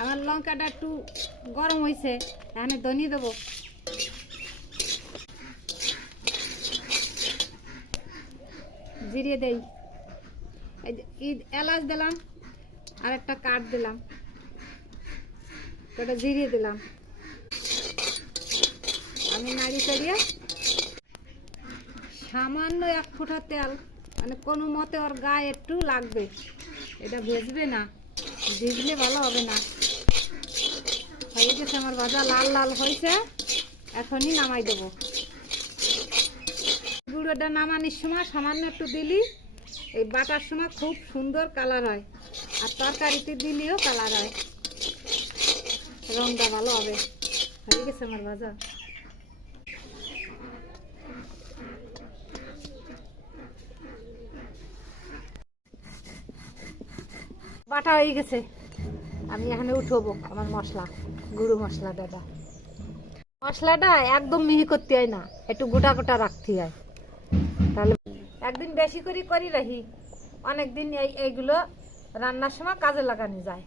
আমার লঙ্কাটা একটু গরম হয়েছে, এখানে ধনি দেবো। জিরে দেই, এলাচ দিলাম, আর একটা কাঠ দিলাম, ওটা জিরে দিলাম। আমি নাড়ি চাড়িয়ে সামান্য 1 ফোঁটা তেল, মানে কোনো মতে ওর গায়ে একটু লাগবে, এটা ভেজবে না, ভিজলে ভালো হবে না। হয়ে গেছে আমার ভাজা, লাল লাল হয়েছে, এখনই নামাই দেবো। গুঁড়োটা নামানোর সময় সামান্য একটু দিলি এই বাটার সময় খুব সুন্দর কালার হয়, আর তরকারিতে দিলেও কালার হয়, রংটা ভালো হবে। হয়ে গেছে আমার ভাজা। বাটা হয়ে গেছে, আমি এখানে উঠবো আমার মশলা, গুঁড়ো মশলাটা। মশলাটা একদম মিহি করতে হয় না, একটু গোটা গোটা রাখতে হয়, তাহলে একদিন বেশি করে রাখি, অনেকদিন এইগুলো রান্নার সময় কাজে লাগানো যায়।